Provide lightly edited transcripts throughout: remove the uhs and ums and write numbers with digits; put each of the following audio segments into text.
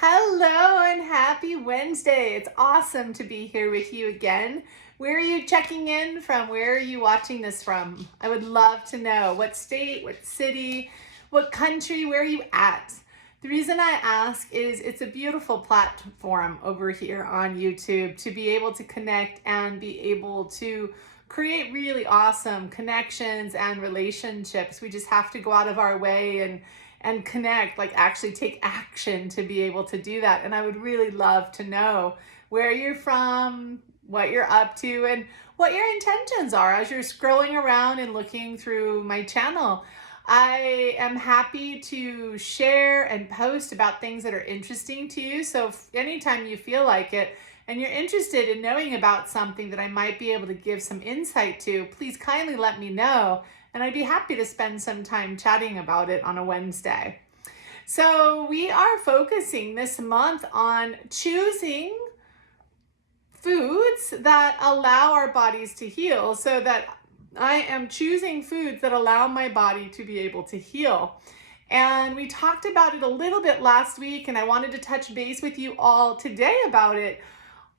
Hello and happy Wednesday. It's awesome to be here with you again. Where are you checking in from? Where are you watching this from? I would love to know what state, what city, what country, where are you at? The reason I ask is it's a beautiful platform over here on YouTube to be able to connect and be able to create really awesome connections and relationships. We just have to go out of our way and connect, like actually take action to be able to do that. And I would really love to know where you're from, what you're up to, and what your intentions are as you're scrolling around and looking through my channel. I am happy to share and post about things that are interesting to you. So if anytime you feel like it and you're interested in knowing about something that I might be able to give some insight to, please kindly let me know. And I'd be happy to spend some time chatting about it on a Wednesday. So we are focusing this month on choosing foods that allow our bodies to heal, so that I am choosing foods that allow my body to be able to heal. And we talked about it a little bit last week, and I wanted to touch base with you all today about it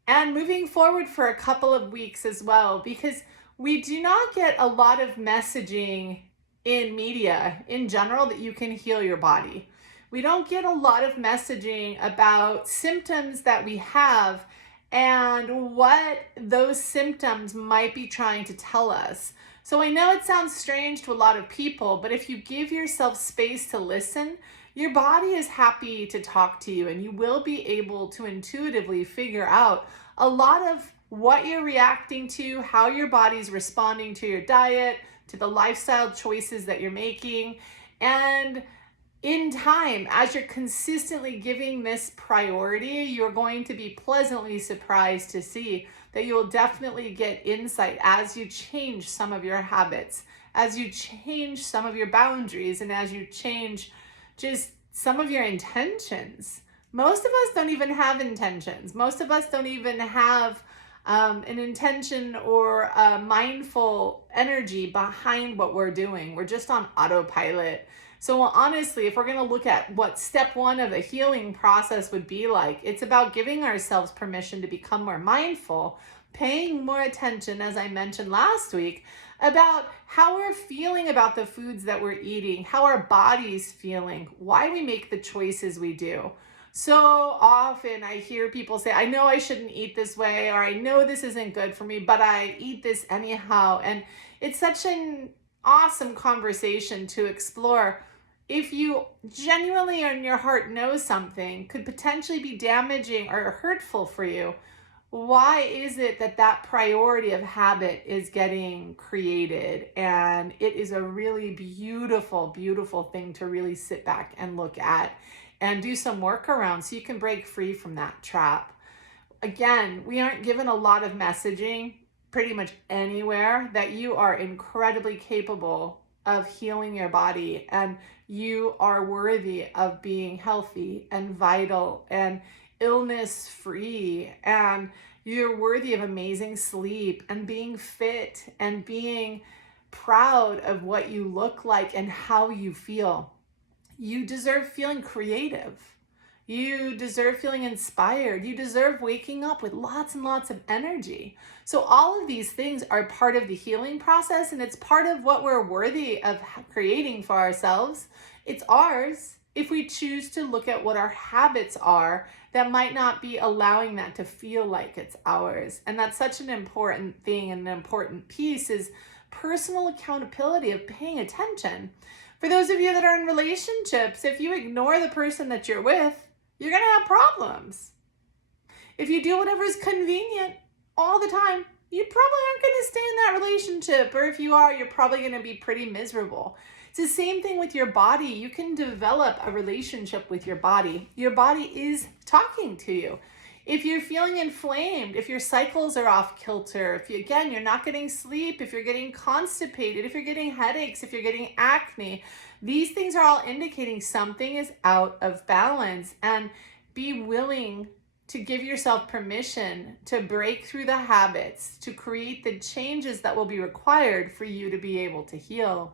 and moving forward for a couple of weeks as well, because we do not get a lot of messaging in media in general that you can heal your body. We don't get a lot of messaging about symptoms that we have and what those symptoms might be trying to tell us. So I know it sounds strange to a lot of people, but if you give yourself space to listen, your body is happy to talk to you, and you will be able to intuitively figure out a lot of what you're reacting to, how your body's responding to your diet, to the lifestyle choices that you're making. And in time, as you're consistently giving this priority, you're going to be pleasantly surprised to see that you will definitely get insight as you change some of your habits, as you change some of your boundaries, and as you change just some of your intentions. Most of us don't even have intentions. Most of us don't even have an intention or a mindful energy behind what we're doing. We're just on autopilot. So honestly, if we're going to look at what step one of a healing process would be like, it's about giving ourselves permission to become more mindful, paying more attention, as I mentioned last week, about how we're feeling about the foods that we're eating, how our body's feeling, why we make the choices we do. So often I hear people say, I know I shouldn't eat this way, or I know this isn't good for me, but I eat this anyhow. And it's such an awesome conversation to explore. If you genuinely in your heart know something could potentially be damaging or hurtful for you, why is it that that priority of habit is getting created? And it is a really beautiful, beautiful thing to really sit back and look at and do some work around so you can break free from that trap. Again, we aren't given a lot of messaging pretty much anywhere that you are incredibly capable of healing your body, and you are worthy of being healthy and vital and illness free, and you're worthy of amazing sleep and being fit and being proud of what you look like and how you feel. You deserve feeling creative. You deserve feeling inspired. You deserve waking up with lots and lots of energy. So all of these things are part of the healing process, and it's part of what we're worthy of creating for ourselves. It's ours if we choose to look at what our habits are that might not be allowing that to feel like it's ours. And that's such an important thing, and an important piece is personal accountability of paying attention. For those of you that are in relationships, if you ignore the person that you're with, you're going to have problems. If you do whatever is convenient all the time, you probably aren't going to stay in that relationship. Or if you are, you're probably going to be pretty miserable. It's the same thing with your body. You can develop a relationship with your body. Your body is talking to you. If you're feeling inflamed, if your cycles are off kilter, if you, again, you're not getting sleep, if you're getting constipated, if you're getting headaches, if you're getting acne, these things are all indicating something is out of balance. And be willing to give yourself permission to break through the habits, to create the changes that will be required for you to be able to heal.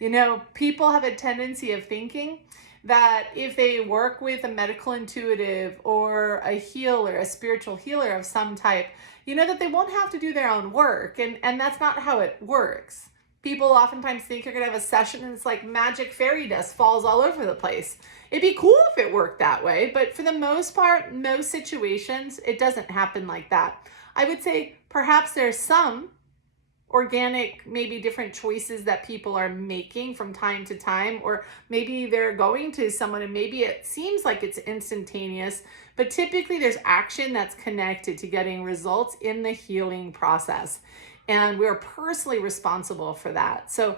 You know, people have a tendency of thinking that if they work with a medical intuitive or a healer, a spiritual healer of some type, that they won't have to do their own work. And that's not how it works. People oftentimes think you're going to have a session and it's like magic fairy dust falls all over the place. It'd be cool if it worked that way, but for the most part, most situations, it doesn't happen like that. I would say perhaps there's some organic, maybe different choices that people are making from time to time, or maybe they're going to someone and maybe it seems like it's instantaneous, but typically there's action that's connected to getting results in the healing process. And we're personally responsible for that. So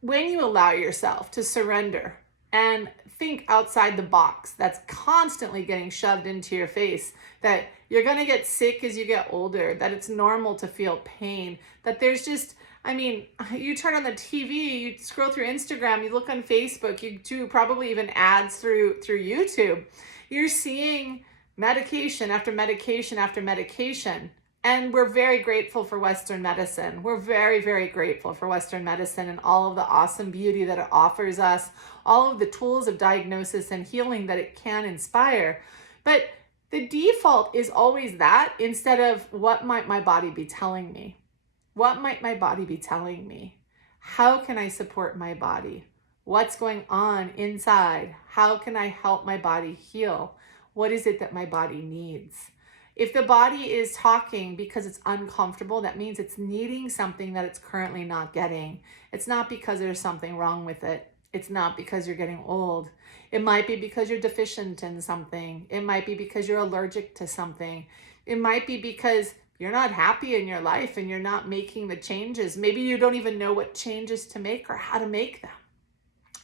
when you allow yourself to surrender and think outside the box that's constantly getting shoved into your face, that you're going to get sick as you get older, that it's normal to feel pain, that there's just, you turn on the TV, you scroll through Instagram, you look on Facebook, you do probably even ads through YouTube. You're seeing medication after medication after medication. And we're very grateful for Western medicine. We're very, very grateful for Western medicine and all of the awesome beauty that it offers us, all of the tools of diagnosis and healing that it can inspire. But the default is always that instead of what might my body be telling me? What might my body be telling me? How can I support my body? What's going on inside? How can I help my body heal? What is it that my body needs? If the body is talking because it's uncomfortable, that means it's needing something that it's currently not getting. It's not because there's something wrong with it. It's not because you're getting old. It might be because you're deficient in something. It might be because you're allergic to something. It might be because you're not happy in your life and you're not making the changes. Maybe you don't even know what changes to make or how to make them.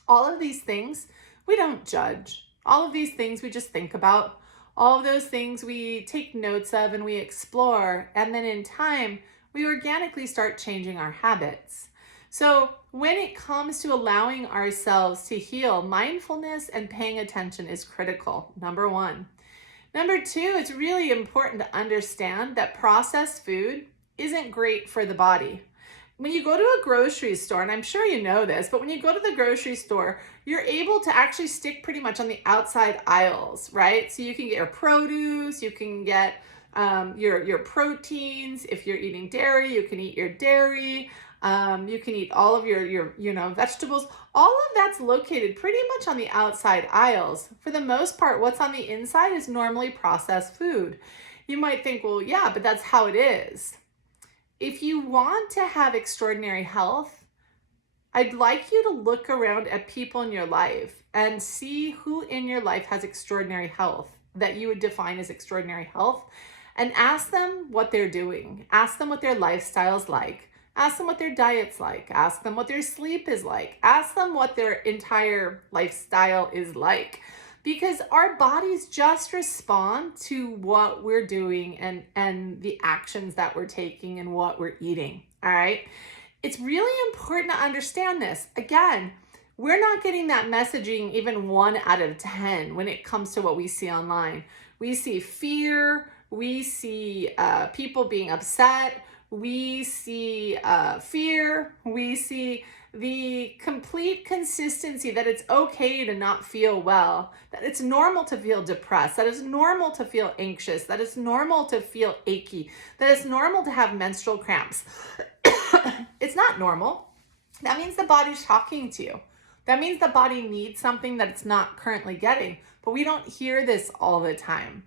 All of these things, we don't judge. All of these things we just think about. All of those things we take notes of and we explore, and then in time, we organically start changing our habits. So when it comes to allowing ourselves to heal, mindfulness and paying attention is critical, number one. Number two, it's really important to understand that processed food isn't great for the body. When you go to a grocery store, and I'm sure you know this, but when you go to the grocery store, you're able to actually stick pretty much on the outside aisles, right? So you can get your produce, you can get your proteins. If you're eating dairy, you can eat your dairy. You can eat all of your vegetables. All of that's located pretty much on the outside aisles. For the most part, what's on the inside is normally processed food. You might think, well, yeah, but that's how it is. If you want to have extraordinary health, I'd like you to look around at people in your life and see who in your life has extraordinary health that you would define as extraordinary health, and ask them what they're doing. Ask them what their lifestyle's like. Ask them what their diet's like. Ask them what their sleep is like. Ask them what their entire lifestyle is like. Because our bodies just respond to what we're doing and the actions that we're taking and what we're eating, all right? It's really important to understand this. Again, we're not getting that messaging even 1 out of 10 when it comes to what we see online. We see fear, we see people being upset, we see fear, we see the complete consistency that it's okay to not feel well, that it's normal to feel depressed, that it's normal to feel anxious, that it's normal to feel achy, that it's normal to have menstrual cramps. It's not normal. That means the body's talking to you. That means the body needs something that it's not currently getting, but we don't hear this all the time.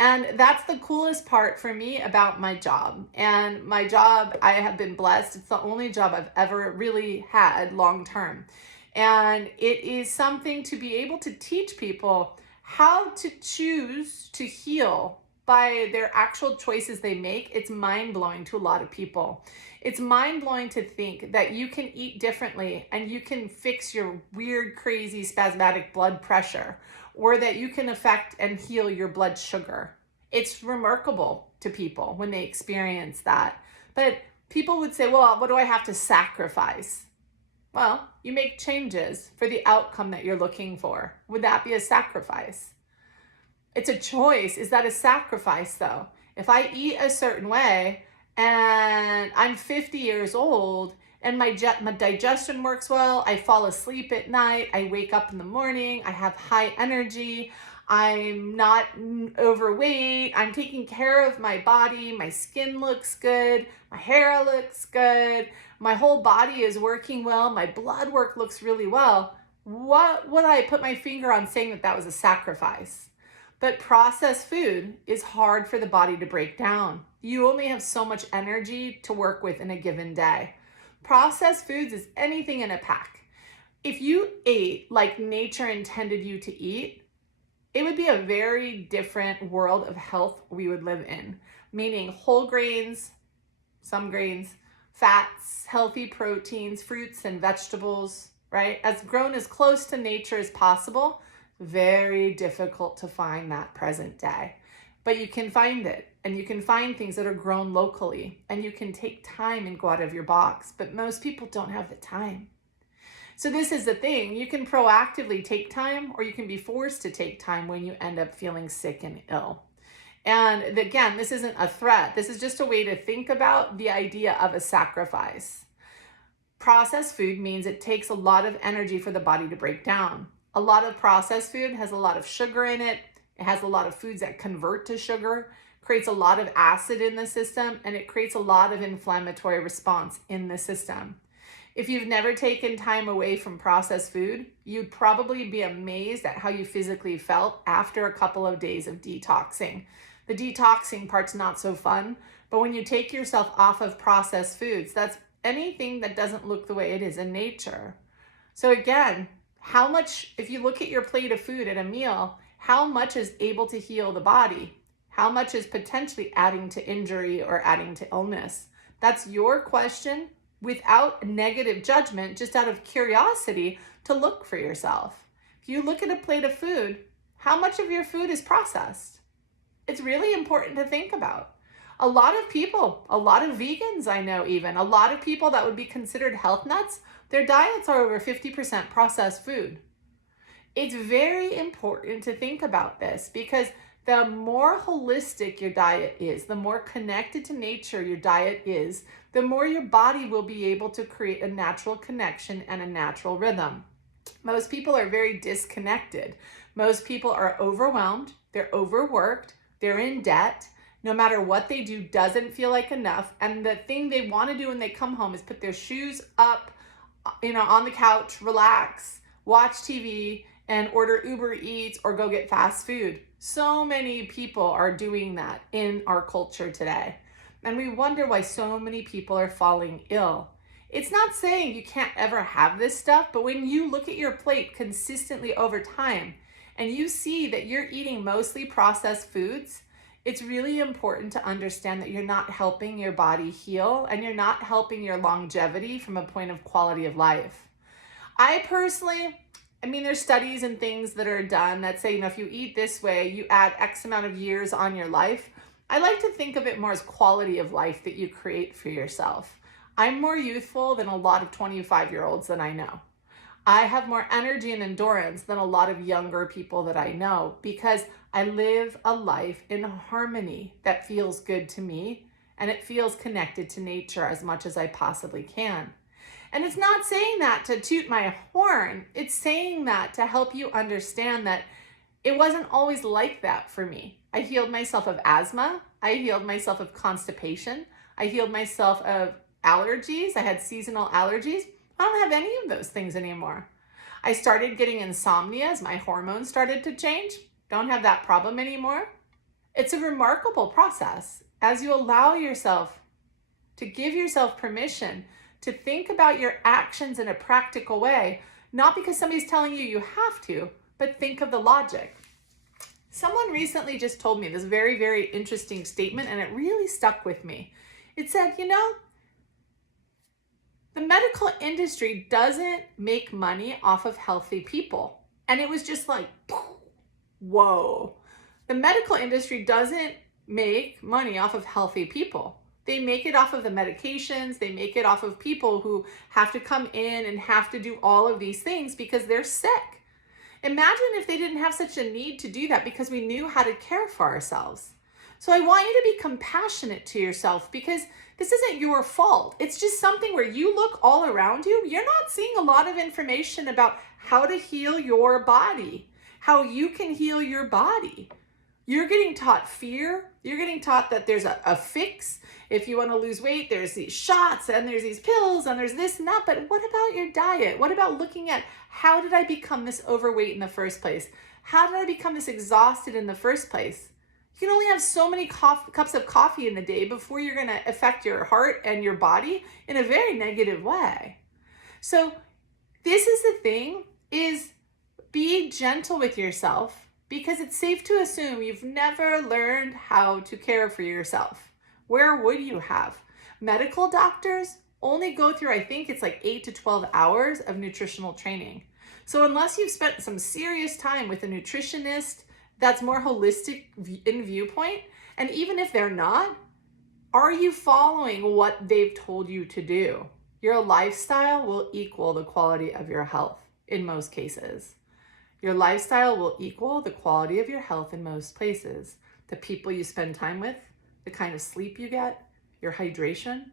And that's the coolest part for me about my job. And my job, I have been blessed. It's the only job I've ever really had long term. And it is something to be able to teach people how to choose to heal by their actual choices they make. It's mind-blowing to a lot of people. It's mind-blowing to think that you can eat differently and you can fix your weird, crazy, spasmodic blood pressure, or that you can affect and heal your blood sugar. It's remarkable to people when they experience that. But people would say, well, what do I have to sacrifice? Well, you make changes for the outcome that you're looking for. Would that be a sacrifice? It's a choice. Is that a sacrifice, though? If I eat a certain way and I'm 50 years old and my digestion works well. I fall asleep at night. I wake up in the morning. I have high energy. I'm not overweight. I'm taking care of my body. My skin looks good. My hair looks good. My whole body is working well. My blood work looks really well. What would I put my finger on saying that that was a sacrifice? But processed food is hard for the body to break down. You only have so much energy to work with in a given day. Processed foods is anything in a pack. If you ate like nature intended you to eat, it would be a very different world of health we would live in, meaning whole grains, some grains, fats, healthy proteins, fruits and vegetables, right? As grown as close to nature as possible. Very difficult to find that present day, but you can find it, and you can find things that are grown locally, and you can take time and go out of your box, but most people don't have the time. So this is the thing, you can proactively take time, or you can be forced to take time when you end up feeling sick and ill. And again, this isn't a threat. This is just a way to think about the idea of a sacrifice. Processed food means it takes a lot of energy for the body to break down. A lot of processed food has a lot of sugar in it. It has a lot of foods that convert to sugar, creates a lot of acid in the system, and it creates a lot of inflammatory response in the system. If you've never taken time away from processed food, you'd probably be amazed at how you physically felt after a couple of days of detoxing. The detoxing part's not so fun, but when you take yourself off of processed foods, that's anything that doesn't look the way it is in nature. So again, how much, if you look at your plate of food at a meal, how much is able to heal the body? How much is potentially adding to injury or adding to illness? That's your question without negative judgment, just out of curiosity to look for yourself. If you look at a plate of food, how much of your food is processed? It's really important to think about. A lot of people, a lot of vegans I know even, a lot of people that would be considered health nuts, their diets are over 50% processed food. It's very important to think about this because the more holistic your diet is, the more connected to nature your diet is, the more your body will be able to create a natural connection and a natural rhythm. Most people are very disconnected. Most people are overwhelmed, they're overworked, they're in debt. No matter what they do doesn't feel like enough. And the thing they want to do when they come home is put their shoes up, on the couch, relax, watch TV, and order Uber Eats or go get fast food. So many people are doing that in our culture today. And we wonder why so many people are falling ill. It's not saying you can't ever have this stuff, but when you look at your plate consistently over time and you see that you're eating mostly processed foods, it's really important to understand that you're not helping your body heal and you're not helping your longevity from a point of quality of life. I personally, there's studies and things that are done that say, if you eat this way, you add X amount of years on your life. I like to think of it more as quality of life that you create for yourself. I'm more youthful than a lot of 25-year-olds that I know. I have more energy and endurance than a lot of younger people that I know because I live a life in harmony that feels good to me and it feels connected to nature as much as I possibly can. And it's not saying that to toot my horn. It's saying that to help you understand that it wasn't always like that for me. I healed myself of asthma. I healed myself of constipation. I healed myself of allergies. I had seasonal allergies. I don't have any of those things anymore. I started getting insomnia as my hormones started to change. Don't have that problem anymore. It's a remarkable process as you allow yourself to give yourself permission to think about your actions in a practical way, not because somebody's telling you you have to, but think of the logic. Someone recently just told me this very, very interesting statement, and it really stuck with me. It said, the medical industry doesn't make money off of healthy people. And it was just like, whoa. The medical industry doesn't make money off of healthy people. They make it off of the medications. They make it off of people who have to come in and have to do all of these things because they're sick. Imagine if they didn't have such a need to do that because we knew how to care for ourselves. So I want you to be compassionate to yourself, because this isn't your fault. It's just something where you look all around you, you're not seeing a lot of information about how to heal your body, how you can heal your body. You're getting taught fear. You're getting taught that there's a fix. If you want to lose weight, there's these shots and there's these pills and there's this and that. But what about your diet? What about looking at, how did I become this overweight in the first place? How did I become this exhausted in the first place? You can only have so many cups of coffee in a day before you're going to affect your heart and your body in a very negative way. So this is the thing, is be gentle with yourself, because it's safe to assume you've never learned how to care for yourself. Where would you have? Medical doctors only go through, I think it's like 8 to 12 hours of nutritional training. So unless you've spent some serious time with a nutritionist that's more holistic in viewpoint, and even if they're not, are you following what they've told you to do? Your lifestyle will equal the quality of your health in most cases. Your lifestyle will equal the quality of your health in most places. The people you spend time with, the kind of sleep you get, your hydration,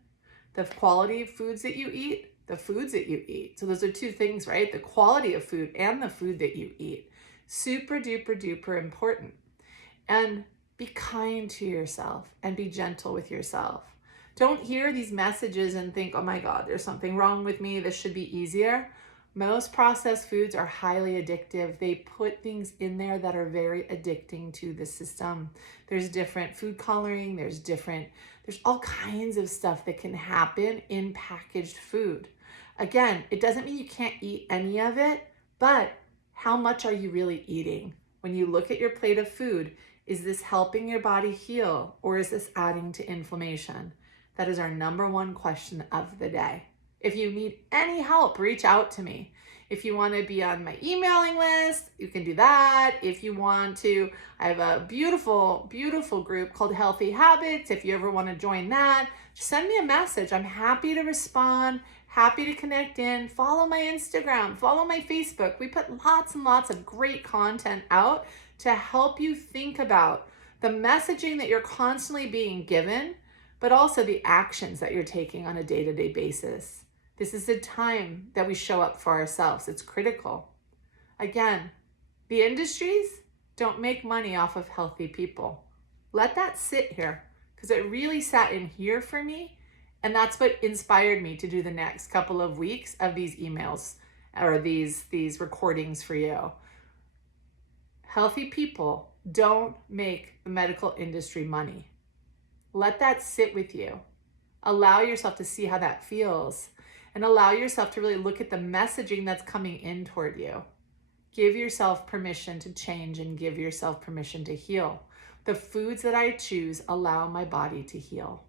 the quality of foods that you eat, the foods that you eat. So those are two things, right? The quality of food and the food that you eat. Super duper duper important. And be kind to yourself and be gentle with yourself. Don't hear these messages and think, oh my God, there's something wrong with me. This should be easier. Most processed foods are highly addictive. They put things in there that are very addicting to the system. There's different food coloring. There's all kinds of stuff that can happen in packaged food. Again, it doesn't mean you can't eat any of it, but how much are you really eating? When you look at your plate of food, is this helping your body heal, or is this adding to inflammation? That is our number one question of the day. If you need any help, reach out to me. If you want to be on my emailing list, you can do that. If you want to, I have a beautiful, beautiful group called Healthy Habits. If you ever want to join that, just send me a message. I'm happy to respond, happy to connect in. Follow my Instagram, follow my Facebook. We put lots and lots of great content out to help you think about the messaging that you're constantly being given, but also the actions that you're taking on a day-to-day basis. This is the time that we show up for ourselves. It's critical. Again, the industries don't make money off of healthy people. Let that sit here, because it really sat in here for me. And that's what inspired me to do the next couple of weeks of these emails or these recordings for you. Healthy people don't make the medical industry money. Let that sit with you. Allow yourself to see how that feels, and allow yourself to really look at the messaging that's coming in toward you. Give yourself permission to change and give yourself permission to heal. The foods that I choose allow my body to heal.